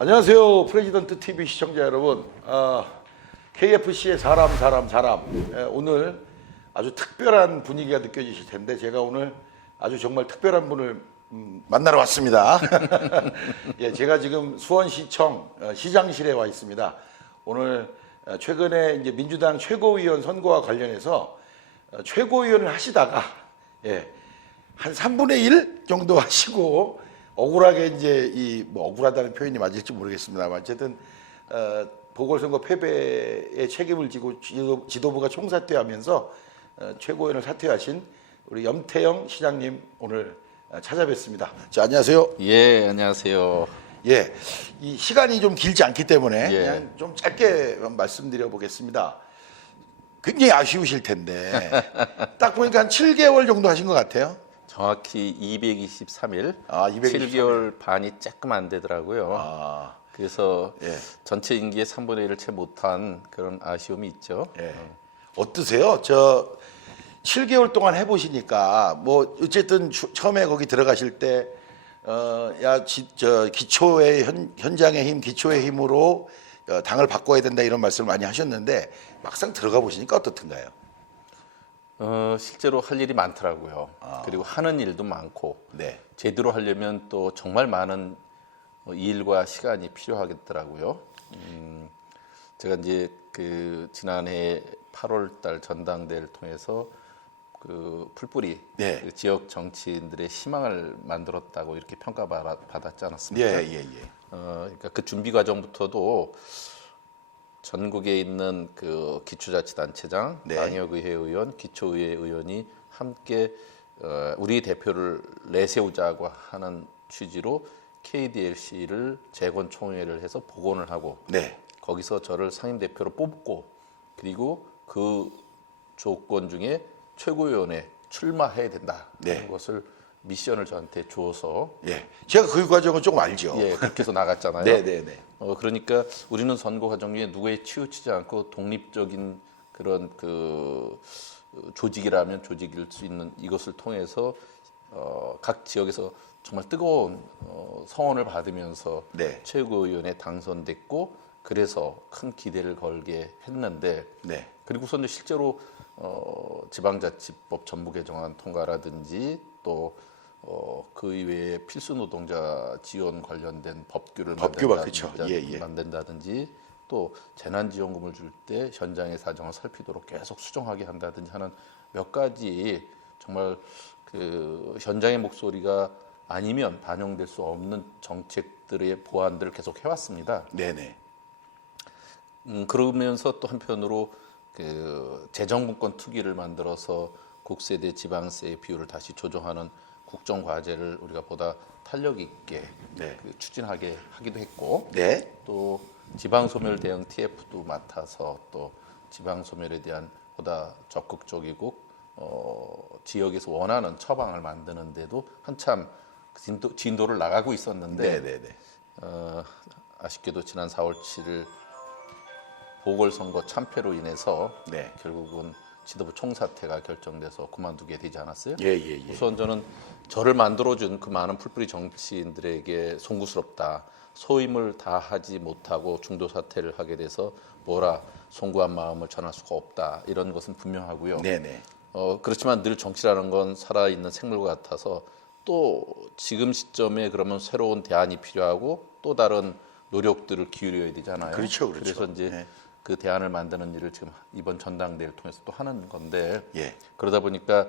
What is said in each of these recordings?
안녕하세요. 프레지던트 TV 시청자 여러분. KFC의 사람. 오늘 아주 특별한 분위기가 느껴지실 텐데 제가 오늘 아주 정말 특별한 분을 만나러 왔습니다. 예, 제가 지금 수원시청 시장실에 와 있습니다. 오늘 최근에 이제 민주당 최고위원 선거와 관련해서 최고위원을 하시다가 한 3분의 1 정도 하시고 억울하게 이제 뭐 억울하다는 표현이 맞을지 모르겠습니다만 어쨌든 보궐선거 패배의 책임을 지고 지도부가 총사퇴하면서 최고위원을 사퇴하신 우리 염태영 시장님 오늘 찾아뵙습니다. 자, 안녕하세요. 예, 안녕하세요. 예, 이 시간이 좀 길지 않기 때문에 예. 그냥 좀 짧게 말씀드려 보겠습니다. 굉장히 아쉬우실 텐데 딱 보니까 한 7개월 정도 하신 것 같아요. 정확히 223일, 223일. 7개월 반이 조금 안 되더라고요. 그래서 예. 전체 임기의 3분의 1을 채 못한 그런 아쉬움이 있죠. 예. 어떠세요? 저 7개월 동안 해보시니까 뭐 어쨌든 처음에 거기 들어가실 때 저 기초의 현장의 힘, 기초의 힘으로 당을 바꿔야 된다 이런 말씀을 많이 하셨는데 막상 들어가 보시니까 어떻든가요? 실제로 할 일이 많더라고요. 그리고 하는 일도 많고 네. 제대로 하려면 또 정말 많은 일과 시간이 필요하겠더라고요. 제가 이제 그 지난해 8월달 전당대회를 통해서 그 풀뿌리 네. 그 지역 정치인들의 희망을 만들었다고 이렇게 평가받았지 않았습니까? 예. 그러니까 그 준비 과정부터도 전국에 있는 그 기초자치단체장, 네. 광역의회 의원, 기초의회 의원이 함께 우리 대표를 내세우자고 하는 취지로 KDLC를 재건총회를 해서 복원을 하고 네. 거기서 저를 상임대표로 뽑고 그리고 그 조건 중에 최고위원회 출마해야 된다는 네. 것을 미션을 저한테 주어서 예. 제가 그 과정은 조금 알죠. 예, 그렇게 해서 나갔잖아요. 네네네. 그러니까 우리는 선거 과정 중에 누구에 치우치지 않고 독립적인 그런 그 조직이라면 조직일 수 있는 이것을 통해서 각 지역에서 정말 뜨거운 성원을 받으면서 네. 최고위원에 당선됐고 그래서 큰 기대를 걸게 했는데 네. 그리고서 이제 실제로 지방자치법 전부 개정안 통과라든지 또 그 이외에 필수 노동자 지원 관련된 법규를 그쵸. 예. 만든다든지 또 재난지원금을 줄 때 현장의 사정을 살피도록 계속 수정하게 한다든지 하는 몇 가지 정말 그 현장의 목소리가 아니면 반영될 수 없는 정책들의 보완들을 계속 해왔습니다. 네네. 그러면서 또 한편으로 그 재정분권 투기를 만들어서 국세 대 지방세의 비율을 다시 조정하는 국정 과제를 우리가 보다 탄력 있게 네. 추진하게 하기도 했고 네. 또 지방소멸 대응 TF도 맡아서 또 지방소멸에 대한 보다 적극적이고 지역에서 원하는 처방을 만드는데도 한참 진도를 나가고 있었는데 네네네. 아쉽게도 지난 4월 7일 보궐선거 참패로 인해서 네. 결국은 지도부 총사퇴가 결정돼서 그만두게 되지 않았어요? 예. 우선 저는 저를 만들어준 그 많은 풀뿌리 정치인들에게 송구스럽다. 소임을 다하지 못하고 중도 사퇴를 하게 돼서 뭐라 송구한 마음을 전할 수가 없다. 이런 것은 분명하고요. 네네. 그렇지만 늘 정치라는 건 살아있는 생물과 같아서 또 지금 시점에 그러면 새로운 대안이 필요하고 또 다른 노력들을 기울여야 되잖아요. 그렇죠. 그래서 이제 네. 그 대안을 만드는 일을 지금 이번 전당대회를 통해서 또 하는 건데 예. 그러다 보니까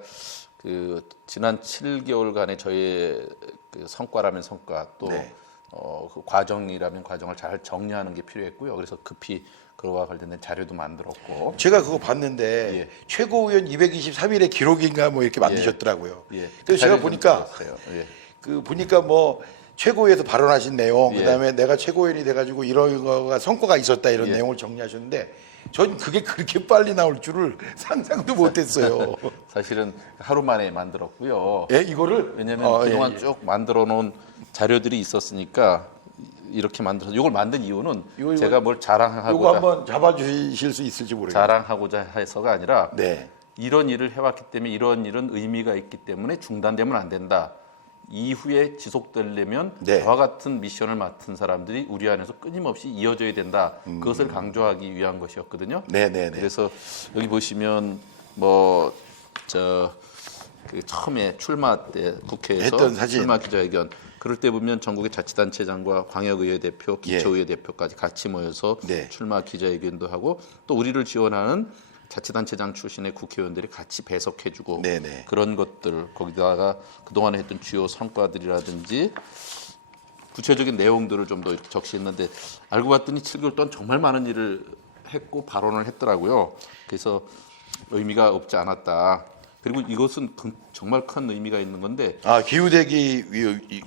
그 지난 7개월간의 저의 그 성과라면 성과 또 네. 그 과정이라면 과정을 잘 정리하는 게 필요했고요. 그래서 급히 그거와 관련된 자료도 만들었고 제가 그거 봤는데 예. 최고위원 223일의 기록인가 뭐 이렇게 만드셨더라고요. 예. 그래서 제가 자료 좀 보니까 드렸어요. 예. 그 보니까 뭐 최고위에서 발언하신 내용, 예. 그다음에 내가 최고위원이 돼가지고 이런 거가 성과가 있었다 이런 예. 내용을 정리하셨는데 전 그게 그렇게 빨리 나올 줄을 상상도 못했어요. 사실은 하루 만에 만들었고요. 예, 이거를 왜냐하면 그동안 예. 쭉 만들어 놓은 자료들이 있었으니까 이렇게 만들어서 이걸 만든 이유는 이거 제가 뭘 이거 자랑하고자 한번 잡아주실 수 있을지 모르겠어요. 자랑하고자 해서가 아니라 네. 이런 일을 해왔기 때문에 이런 일은 의미가 있기 때문에 중단되면 안 된다. 이후에 지속되려면 네. 저와 같은 미션을 맡은 사람들이 우리 안에서 끊임없이 이어져야 된다. 그것을 강조하기 위한 것이었거든요. 네네네. 그래서 여기 보시면 뭐 그 처음에 출마 때 국회에서 했던 사진. 출마 기자회견 그럴 때 보면 전국의 자치단체장과 광역의회 대표, 기초의회 대표까지 같이 모여서 네. 출마 기자회견도 하고 또 우리를 지원하는 자치단체장 출신의 국회의원들이 같이 배석해주고 네네. 그런 것들 거기다가 그동안에 했던 주요 성과들이라든지 구체적인 내용들을 좀 더 적시했는데 알고 봤더니 7개월 동안 정말 많은 일을 했고 발언을 했더라고요. 그래서 의미가 없지 않았다. 그리고 이것은 정말 큰 의미가 있는 건데 기후대기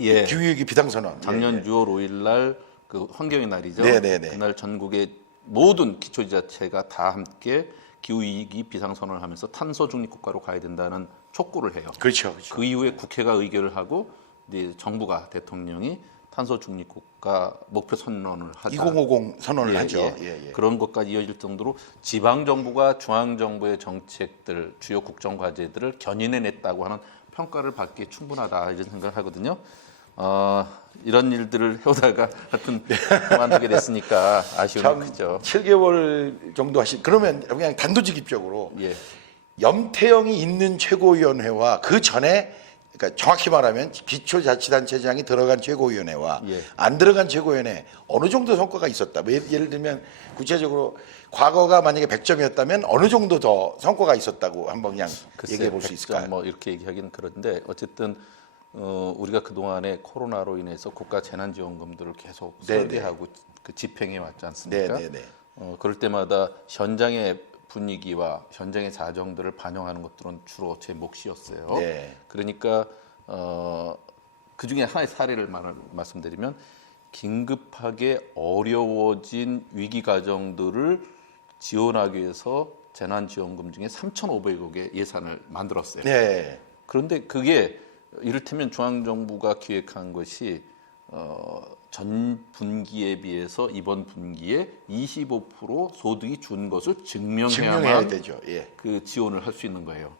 예. 기후위기 비상선언. 작년 예. 6월 5일 날 그 환경의 날이죠. 네네네. 그날 전국의 모든 기초지자체가 다 함께 기후위기 비상선언을 하면서 탄소 중립 국가로 가야 된다는 촉구를 해요. 그렇죠. 그렇죠. 그 이후에 국회가 의결을 하고 이제 정부가 대통령이 탄소 중립 국가 목표 선언을 하자. 2050 선언을 예, 하죠. 예. 예, 예. 그런 것까지 이어질 정도로 지방 정부가 중앙 정부의 정책들, 주요 국정 과제들을 견인해냈다고 하는 평가를 받기에 충분하다 이런 생각을 하거든요. 이런 일들을 해오다가 하여튼 그만두게 됐으니까 아쉬움이 참 크죠. 7개월 정도 하신 그러면 그냥 단도직입적으로 예, 염태영이 있는 최고위원회와 그 전에 그러니까 정확히 말하면 기초자치단체장이 들어간 최고위원회와 예. 안 들어간 최고위원회 어느 정도 성과가 있었다. 뭐 예를 들면 구체적으로 과거가 만약에 100점이었다면 어느 정도 더 성과가 있었다고 한번 그냥 글쎄, 얘기해 볼 수 100점 있을까요? 뭐 이렇게 얘기하기는 그런데 어쨌든 우리가 그 동안에 코로나로 인해서 국가 재난지원금들을 계속 네네. 설계하고 그 집행해 왔지 않습니까? 네네네. 그럴 때마다 현장의 분위기와 현장의 사정들을 반영하는 것들은 주로 제 몫이었어요. 네. 그러니까 그 중에 하나의 사례를 말씀드리면 긴급하게 어려워진 위기 가정들을 지원하기 위해서 재난지원금 중에 3,500억의 예산을 만들었어요. 네. 그런데 그게 이를테면 중앙정부가 기획한 것이 전 분기에 비해서 이번 분기에 25% 소득이 준 것을 증명해야 증명해야만 되죠. 예. 그 지원을 할 수 있는 거예요.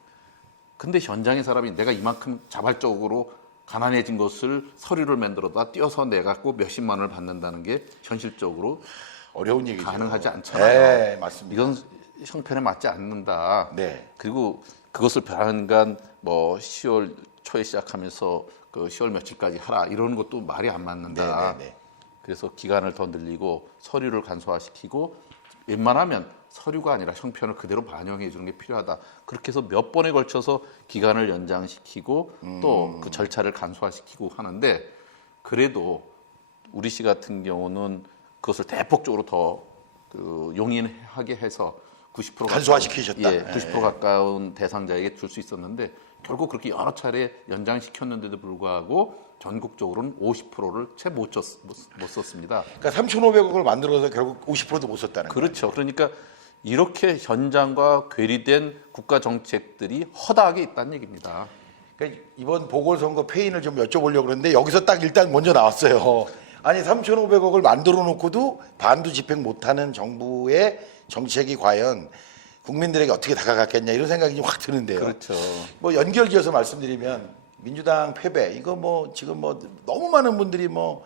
근데 현장의 사람이 내가 이만큼 자발적으로 가난해진 것을 서류를 만들어다 띄어서 내갖고 몇십만 원을 받는다는 게 현실적으로 어려운 얘기죠. 가능하지 않잖아요. 네, 맞습니다. 이건 형편에 맞지 않는다. 네. 그리고 그것을 별안간 뭐 10월 초에 시작하면서 그 10월 며칠까지 하라 이러는 것도 말이 안 맞는다. 네. 그래서 기간을 더 늘리고 서류를 간소화시키고 웬만하면 서류가 아니라 형편을 그대로 반영해 주는 게 필요하다. 그렇게 해서 몇 번에 걸쳐서 기간을 연장시키고 또 그 절차를 간소화시키고 하는데 그래도 우리 시 같은 경우는 그것을 대폭적으로 더 그 용인하게 해서 90% 간소화시키셨다. 예, 90% 가까운 대상자에게 줄 수 있었는데 결국 그렇게 여러 차례 연장시켰는데도 불구하고 전국적으로는 50%를 채 못 썼습니다. 그러니까 3,500억을 만들어서 결국 50%도 못 썼다는 거예요. 그렇죠. 그러니까 이렇게 현장과 괴리된 국가 정책들이 허다하게 있다는 얘기입니다. 그러니까 이번 보궐선거 패인을 좀 여쭤보려고 그러는데 여기서 딱 일단 먼저 나왔어요. 아니 3,500억을 만들어 놓고도 반도 집행 못하는 정부의 정책이 과연 국민들에게 어떻게 다가갔겠냐 이런 생각이 좀 확 드는데요. 그렇죠. 뭐 연결지어서 말씀드리면 민주당 패배 이거 뭐 지금 뭐 너무 많은 분들이 뭐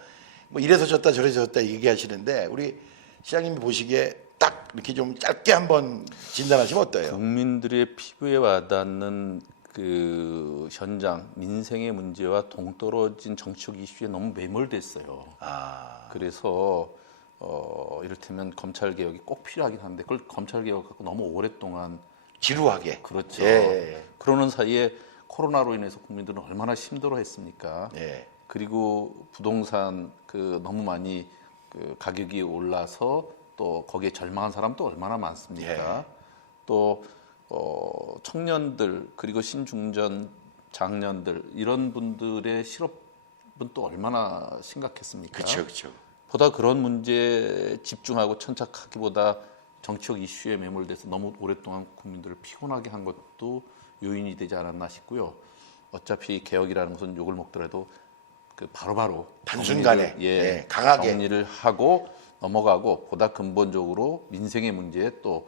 이래서 졌다 저래서 졌다 얘기하시는데 우리 시장님이 보시기에 딱 이렇게 좀 짧게 한번 진단하시면 어때요? 국민들의 피부에 와닿는 그 현장 민생의 문제와 동떨어진 정치적 이슈에 너무 매몰됐어요. 그래서 이를테면 검찰 개혁이 꼭 필요하긴 한데 그걸 검찰 개혁 갖고 너무 오랫동안 지루하게. 그렇죠. 예. 그러는 사이에 코로나로 인해서 국민들은 얼마나 힘들어했습니까? 예. 그리고 부동산 그 너무 많이 그 가격이 올라서 또 거기에 절망한 사람도 얼마나 많습니까? 예. 또 청년들 그리고 신중전 장년들 이런 분들의 실업은 또 얼마나 심각했습니까? 그렇죠. 보다 그런 문제에 집중하고 천착하기보다 정치적 이슈에 매몰돼서 너무 오랫동안 국민들을 피곤하게 한 것도 요인이 되지 않았나 싶고요. 어차피 개혁이라는 것은 욕을 먹더라도 그 바로바로 단순간에 정리를, 강하게 정리를 하고 넘어가고 보다 근본적으로 민생의 문제에 또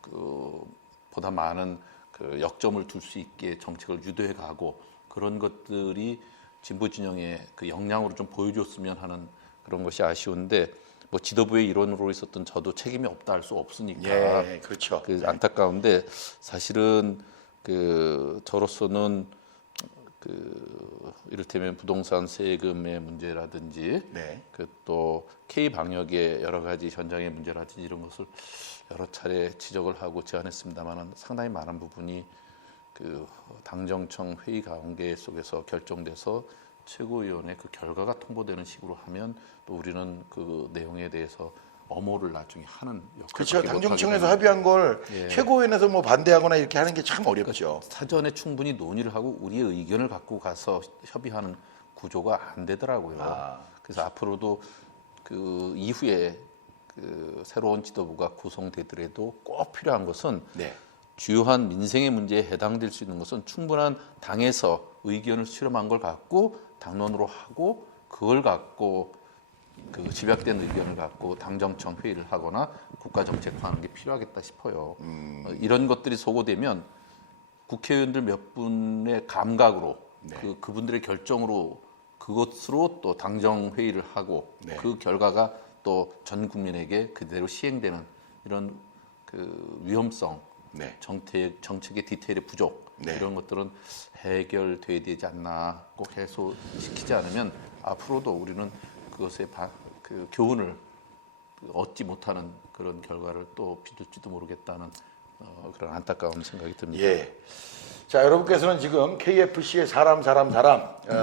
그 보다 많은 그 역점을 둘 수 있게 정책을 유도해 가고 그런 것들이 진보 진영의 그 역량으로 좀 보여줬으면 하는 그런 것이 아쉬운데 뭐 지도부의 일원으로 있었던 저도 책임이 없다 할 수 없으니까 예, 그렇죠. 그 안타까운데 사실은 그 저로서는 그 이를테면 부동산 세금의 문제라든지 네. 그 또 K 방역의 여러 가지 현장의 문제라든지 이런 것을 여러 차례 지적을 하고 제안했습니다만은 상당히 많은 부분이 그 당정청 회의 관계 속에서 결정돼서 최고위원회 그 결과가 통보되는 식으로 하면 또 우리는 그 내용에 대해서 엄호를 나중에 하는 역할을 그렇죠. 당정청에서 합의한 걸 예. 최고위원회에서 뭐 반대하거나 이렇게 하는 게 참 어렵죠. 사전에 충분히 논의를 하고 우리의 의견을 갖고 가서 협의하는 구조가 안 되더라고요. 그래서 앞으로도 그 이후에 그 새로운 지도부가 구성되더라도 꼭 필요한 것은 네. 주요한 민생의 문제에 해당될 수 있는 것은 충분한 당에서 의견을 수렴한 걸 갖고 당론으로 하고 그걸 갖고 그 집약된 의견을 갖고 당정청 회의를 하거나 국가정책화하는 게 필요하겠다 싶어요. 이런 것들이 소거되면 국회의원들 몇 분의 감각으로 그분들의 결정으로 그것으로 또 당정 회의를 하고 네. 그 결과가 또 전 국민에게 그대로 시행되는 이런 그 위험성, 네. 정책의 디테일의 부족 네. 이런 것들은 해결돼야 되지 않나 꼭 해소시키지 않으면 앞으로도 우리는 그것의 그 교훈을 얻지 못하는 그런 결과를 또 빚을지도 모르겠다는 그런 안타까운 생각이 듭니다. 예. 자, 여러분께서는 지금 KFC의 사람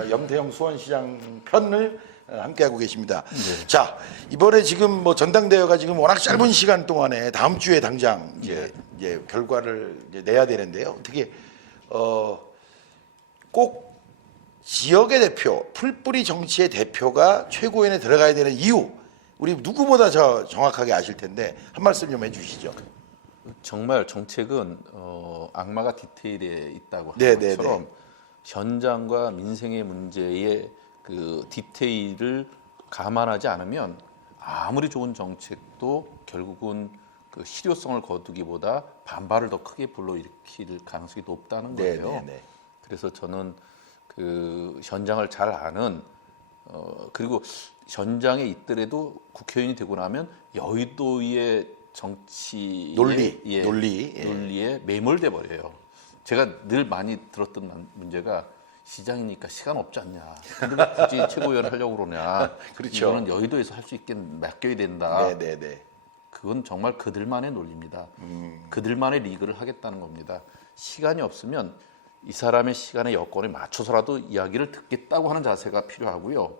염태영 수원시장 편을 함께하고 계십니다. 네. 자, 이번에 지금 뭐 전당대회가 지금 워낙 짧은 시간 동안에 다음 주에 당장 이제 결과를 이제 내야 되는데요. 어떻게 꼭 지역의 대표, 풀뿌리 정치의 대표가 최고위원회에 들어가야 되는 이유, 우리 누구보다 정확하게 아실 텐데 한 말씀 좀 해주시죠. 정말 정책은 악마가 디테일에 있다고 네, 하는 네, 것처럼 네. 현장과 민생의 문제의 그 디테일을 감안하지 않으면 아무리 좋은 정책도 결국은 그 실효성을 거두기보다 반발을 더 크게 불러일으킬 가능성이 높다는 네, 거예요. 네, 네. 그래서 저는 그 현장을 잘 아는 그리고 현장에 있더라도 국회의원이 되고 나면 여의도의 정치의 논리, 예, 논리, 예. 논리에 매몰돼 버려요. 제가 늘 많이 들었던 문제가 시장이니까 시간 없지 않냐. 근데 왜 굳이 최고위원 하려고 그러냐. 그렇죠. 이거는 여의도에서 할 수 있게 맡겨야 된다. 네, 네, 네. 그건 정말 그들만의 논리입니다. 그들만의 리그를 하겠다는 겁니다. 시간이 없으면 이 사람의 시간의 여건에 맞춰서라도 이야기를 듣겠다고 하는 자세가 필요하고요.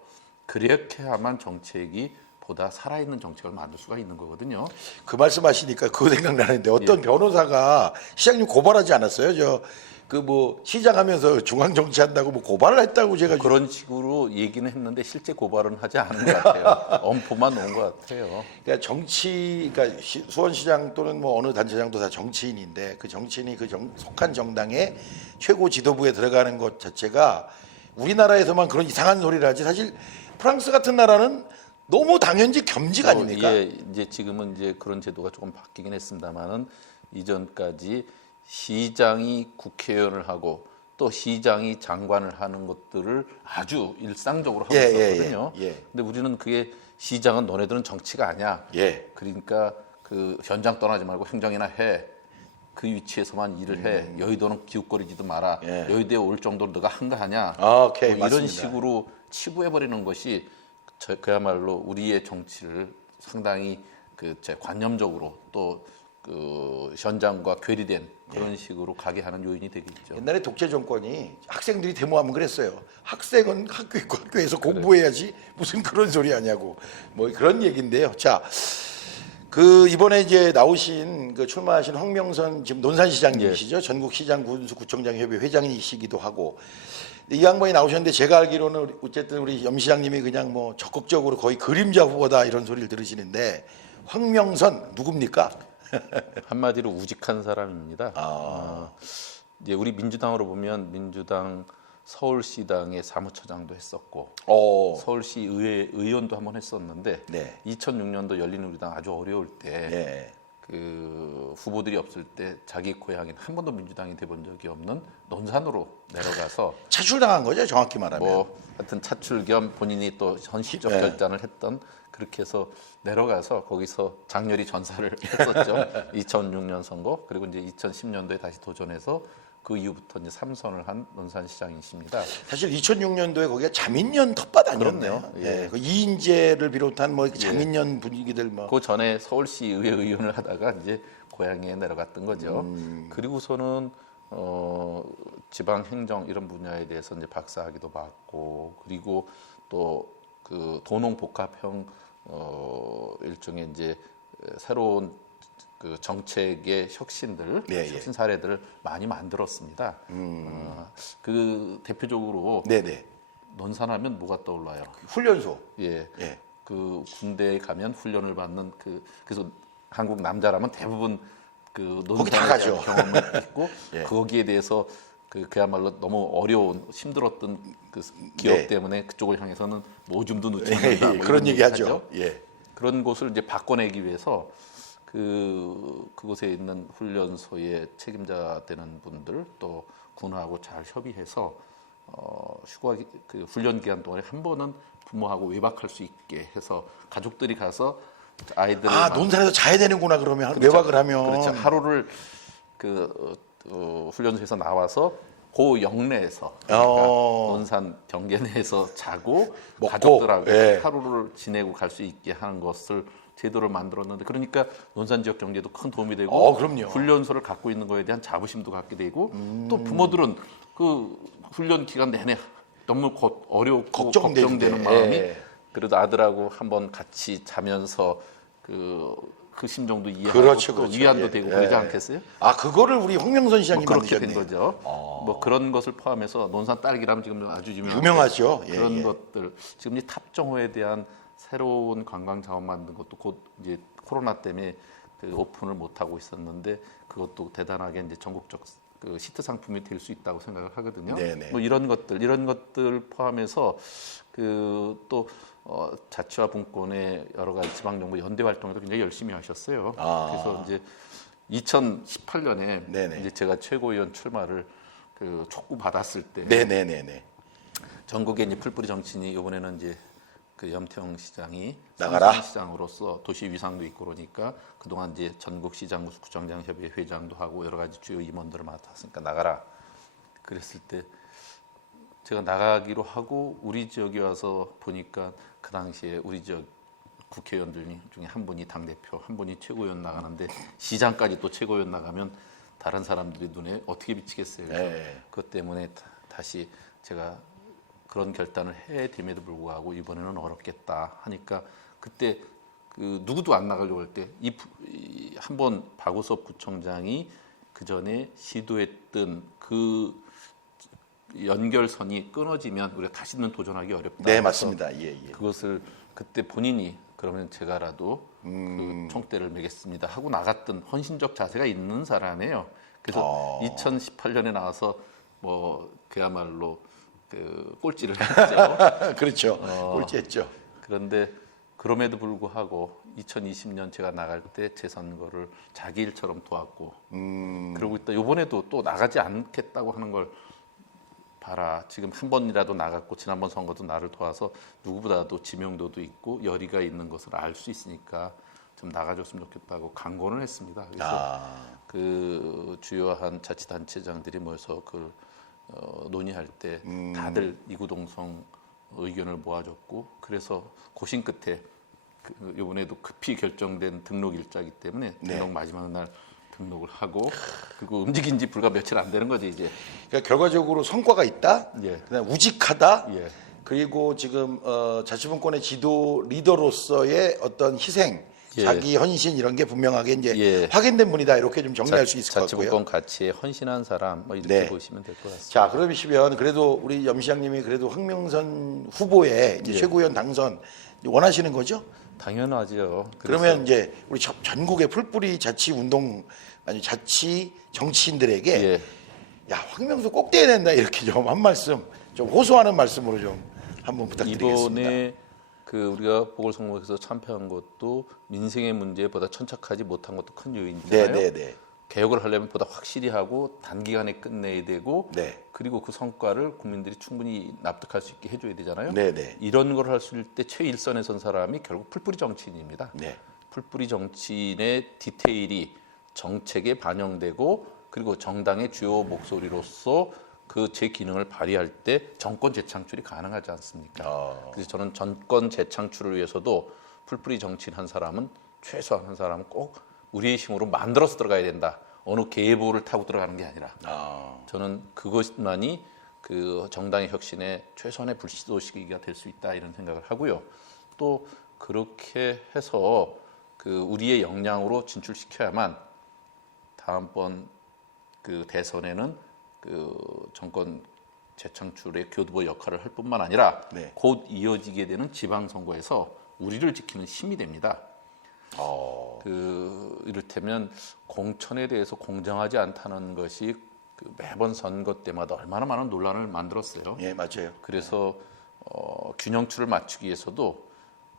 그렇게 해야만 정책이 보다 살아있는 정책을 만들 수가 있는 거거든요. 그 말씀하시니까 그거 생각나는데 어떤 변호사가 시장님 고발하지 않았어요? 그 뭐 시장하면서 중앙 정치한다고 뭐 고발을 했다고 제가 그런 식으로 얘기는 했는데 실제 고발은 하지 않은 것 같아요. 엄포만 놓은 것 같아요. 그러니까 그러니까 수원시장 또는 뭐 어느 단체장도 다 정치인인데 그 정치인이 속한 정당의 최고 지도부에 들어가는 것 자체가 우리나라에서만 그런 이상한 소리를 하지 사실 프랑스 같은 나라는 너무 당연지 겸직 아닙니까? 예, 이제 지금은 이제 그런 제도가 조금 바뀌긴 했습니다만은 이전까지 시장이 국회의원을 하고 또 시장이 장관을 하는 것들을 아주 일상적으로 하고 있었거든요. 근데 우리는 그게 시장은 너네들은 정치가 아니야. 예. 그러니까 그 현장 떠나지 말고 행정이나 해. 그 위치에서만 일을 해. 여의도는 기웃거리지도 마라. 예. 여의도에 올 정도로 너가 한가하냐. 오케이, 뭐 이런 맞습니다. 식으로 치부해버리는 것이 그야말로 우리의 정치를 상당히 관념적으로 또 그 현장과 괴리된 그런 식으로 가게 하는 요인이 되겠죠. 옛날에 독재 정권이 학생들이 데모하면 그랬어요. 학생은 학교에 있고 학교에서 공부해야지 무슨 그런 소리 하냐고 뭐 그런 얘기인데요. 자, 그 이번에 이제 나오신 그 출마하신 황명선 지금 논산시장님이시죠. 전국시장 군수구청장 협의 회장이시기도 하고 이 양반이 나오셨는데 제가 알기로는 어쨌든 우리 염 시장님이 그냥 뭐 적극적으로 거의 그림자 후보다 이런 소리를 들으시는데 황명선 누굽니까? 한마디로 우직한 사람입니다. 이제 우리 민주당으로 보면 민주당 서울시당의 사무처장도 했었고 서울시 의원도 한번 했었는데 네. 2006년도 열린우리당 아주 어려울 때 그 후보들이 없을 때 자기 고향인 한 번도 민주당이 돼본 적이 없는 논산으로 내려가서 차출당한 거죠, 정확히 말하면. 뭐 하여튼 차출 겸 본인이 또 현실적 네. 결단을 했던 그렇게 해서 내려가서 거기서 장렬히 전사를 했었죠. 2006년 선거 그리고 이제 2010년도에 다시 도전해서 그 이후부터 이제 3선을 한 논산시장이십니다. 사실 2006년도에 거기가 자민련 텃밭 아니었네요. 그렇네요. 예. 예. 그 이인재를 비롯한 뭐 자민련 분위기들 뭐. 그 전에 서울시의회 의원을 하다가 이제 고향에 내려갔던 거죠. 그리고서는 지방 행정 이런 분야에 대해서 이제 박사학위도 받고 그리고 또 그 도농복합형 일종의 이제 새로운 그 정책의 혁신들, 예, 예. 혁신 사례들을 많이 만들었습니다. 그 대표적으로 네네. 논산하면 뭐가 떠올라요? 훈련소. 예. 예. 그 군대에 가면 훈련을 받는 그래서 한국 남자라면 대부분 그 거기 다 논산에 대한 가죠. 경험이 있고 예. 거기에 대해서 그야말로 너무 어려운 힘들었던 그 기업 네. 때문에 그쪽을 향해서는 뭐 오줌도 넣지 예, 않는다. 예, 뭐 그런 이런 얘기 하죠. 하죠. 예. 그런 곳을 이제 바꿔내기 위해서 그곳에 있는 훈련소의 책임자 되는 분들 또 군하고 잘 협의해서 휴가 그 훈련 기간 동안에 한 번은 부모하고 외박할 수 있게 해서 가족들이 가서 아이들을 아, 논산에서 자야 되는구나 그러면 그렇죠. 외박을 하면. 그렇죠. 하루를 훈련소에서 나와서 그 영내에서 그러니까 논산 경계 내에서 자고 먹고, 가족들하고 예. 하루를 지내고 갈 수 있게 하는 것을 제도를 만들었는데 그러니까 논산 지역 경제도 큰 도움이 되고 그럼요. 훈련소를 갖고 있는 거에 대한 자부심도 갖게 되고 또 부모들은 그 훈련 기간 내내 너무 어렵고 걱정되는 마음이 예. 그래도 아들하고 한번 같이 자면서 그 심정도 이해하고 그렇죠, 또 그렇죠. 위안도 예. 되고 예. 그러지 않겠어요? 아, 그거를 우리 홍명선 시장님 그렇게 된 만드셨네요. 거죠. 뭐 그런 것을 포함해서 논산 딸기라면 지금 아주 유명하죠. 예, 그런 예. 것들 지금 이 탑정호에 대한 새로운 관광 자원 만든 것도 곧 이제 코로나 때문에 그 오픈을 못 하고 있었는데 그것도 대단하게 이제 전국적 그 시트 상품이 될 수 있다고 생각을 하거든요. 네네. 뭐 이런 것들 포함해서 그 또 자치와 분권의 여러 가지 지방 정부 연대 활동에도 굉장히 열심히 하셨어요. 아. 그래서 이제 2018년에 네네. 이제 제가 최고위원 출마를 그 촉구 받았을 때 네네네네. 전국에 이제 풀뿌리 정치인이 이번에는 이제 그 염태영 시장이 나가라. 시장으로서 도시 위상도 있고 그러니까 그동안 이제 전국 시장 구청장 협의회 회장도 하고 여러 가지 주요 임원들을 맡았으니까 나가라. 그랬을 때 제가 나가기로 하고 우리 지역에 와서 보니까 그 당시에 우리 지역 국회의원들 중에 한 분이 당대표, 한 분이 최고위원 나가는데 시장까지 또 최고위원 나가면 다른 사람들의 눈에 어떻게 비치겠어요. 그래서 네. 그것 때문에 다시 제가 그런 결단을 해야 됨에도 불구하고 이번에는 어렵겠다 하니까 그때 그 누구도 안 나가려고 할 때 한번 박우섭 구청장이 그 전에 시도했던 그 연결선이 끊어지면 우리가 다시는 도전하기 어렵다. 네, 맞습니다. 예, 예. 그것을 그때 본인이 그러면 제가라도 그 총대를 매겠습니다 하고 나갔던 헌신적 자세가 있는 사람이에요. 그래서 2018년에 나와서 뭐 그야말로 그 꼴찌를 했죠. 그렇죠. 꼴찌했죠. 그런데 그럼에도 불구하고 2020년 제가 나갈 때 제 선거를 자기 일처럼 도왔고 그러고 있다. 이번에도 또 나가지 않겠다고 하는 걸 봐라. 지금 한 번이라도 나갔고 지난번 선거도 나를 도와서 누구보다도 지명도도 있고 열의가 있는 것을 알 수 있으니까 좀 나가줬으면 좋겠다고 강권을 했습니다. 그래서 그 주요한 자치단체장들이 모여서 그걸 논의할 때 다들 이구동성 의견을 모아줬고 그래서 고심 끝에 이번에도 급히 결정된 등록 일자이기 때문에 등록 마지막 날 등록을 하고 그리고 움직인 지 불과 며칠 안 되는 거지 이제. 그러니까 결과적으로 성과가 있다. 예. 그다음에 우직하다. 예. 그리고 지금 자치분권의 지도 리더로서의 어떤 희생, 예. 자기 헌신 이런 게 분명하게 이제 예. 확인된 분이다 이렇게 좀 정리할 수 있을 것 같고요. 자치분권 가치에 헌신한 사람 뭐 이렇게 네. 보시면 될 것 같습니다. 자, 그러시면 그래도 우리 염 시장님이 그래도 황명선 후보의 이제 예. 최고위원 당선 원하시는 거죠? 당연하죠. 그러면 이제 우리 전국의 풀뿌리 자치 운동 아니 자치 정치인들에게 예. 야, 황명수 꼭 돼야 된다 이렇게 좀 한 말씀 좀 호소하는 말씀으로 좀 한번 부탁드리겠습니다. 이번에 그 우리가 보궐선거에서 참패한 것도 민생의 문제보다 천착하지 못한 것도 큰 네, 요인이잖아요. 네, 네. 개혁을 하려면 보다 확실히 하고 단기간에 끝내야 되고 네. 그리고 그 성과를 국민들이 충분히 납득할 수 있게 해줘야 되잖아요. 네, 네. 이런 걸 할 수 있을 때 최일선에 선 사람이 결국 풀뿌리 정치인입니다. 네. 풀뿌리 정치인의 디테일이 정책에 반영되고 그리고 정당의 주요 목소리로서 그 제 기능을 발휘할 때 정권 재창출이 가능하지 않습니까? 그래서 저는 정권 재창출을 위해서도 풀뿌리 정치인 한 사람은 최소한 한 사람은 꼭 우리의 힘으로 만들어서 들어가야 된다. 어느 계보를 타고 들어가는 게 아니라 저는 그것만이 그 정당의 혁신의 최소한의 불시도시기가 될 수 있다 이런 생각을 하고요. 또 그렇게 해서 그 우리의 역량으로 진출시켜야만 다음번 그 대선에는 그 정권 재창출의 교두보 역할을 할 뿐만 아니라 네. 곧 이어지게 되는 지방선거에서 우리를 지키는 힘이 됩니다. 그 이를테면 공천에 대해서 공정하지 않다는 것이 그 매번 선거 때마다 얼마나 많은 논란을 만들었어요. 예, 맞아요. 그래서 균형추를 맞추기 위해서도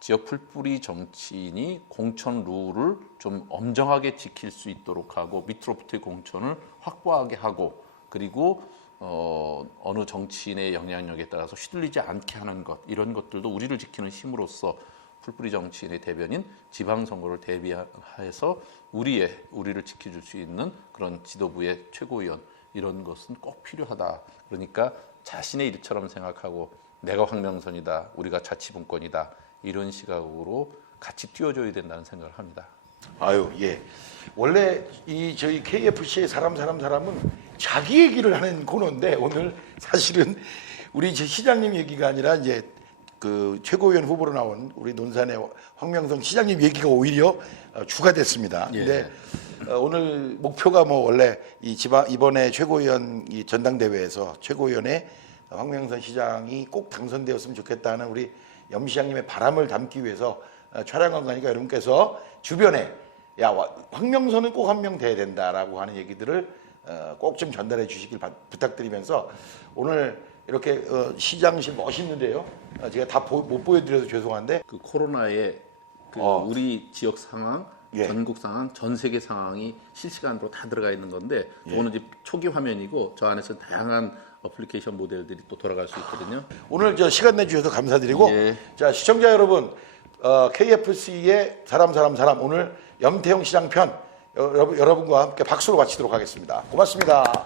지역 풀뿌리 정치인이 공천 룰을 좀 엄정하게 지킬 수 있도록 하고 밑으로부터의 공천을 확보하게 하고 그리고 어느 정치인의 영향력에 따라서 휘둘리지 않게 하는 것 이런 것들도 우리를 지키는 힘으로써 풀뿌리 정치인의 대변인 지방선거를 대비해서 우리를 지켜줄 수 있는 그런 지도부의 최고위원 이런 것은 꼭 필요하다. 그러니까 자신의 일처럼 생각하고 내가 황명선이다, 우리가 자치분권이다 이런 시각으로 같이 뛰어줘야 된다는 생각을 합니다. 아유, 예. 원래 이 저희 KFC의 사람은 자기 얘기를 하는 코너인데 오늘 사실은 우리 시장님 얘기가 아니라 이제 그 최고위원 후보로 나온 우리 논산의 황명선 시장님 얘기가 오히려 주가 됐습니다. 근데 오늘 목표가 뭐 원래 이번에 최고위원 이 전당대회에서 최고위원에 황명선 시장이 꼭 당선되었으면 좋겠다는 우리 염 시장님의 바람을 담기 위해서 촬영한 거니까 여러분께서 주변에 야 황명선은 꼭 한 명 돼야 된다라고 하는 얘기들을 꼭 좀 전달해 주시길 부탁드리면서 오늘 이렇게 시장실 멋있는데요. 제가 다 못 보여드려서 죄송한데 그 코로나의 그 우리 지역 상황, 예. 전국 상황, 전 세계 상황이 실시간으로 다 들어가 있는 건데 이거는 이제 초기 화면이고 저 안에서 다양한 어플리케이션 모델들이 또 돌아갈 수 있거든요. 오늘 저 시간 내주셔서 감사드리고 예. 자 시청자 여러분 KFC의 사람 오늘 염태영 시장 편 여러분과 함께 박수로 마치도록 하겠습니다. 고맙습니다.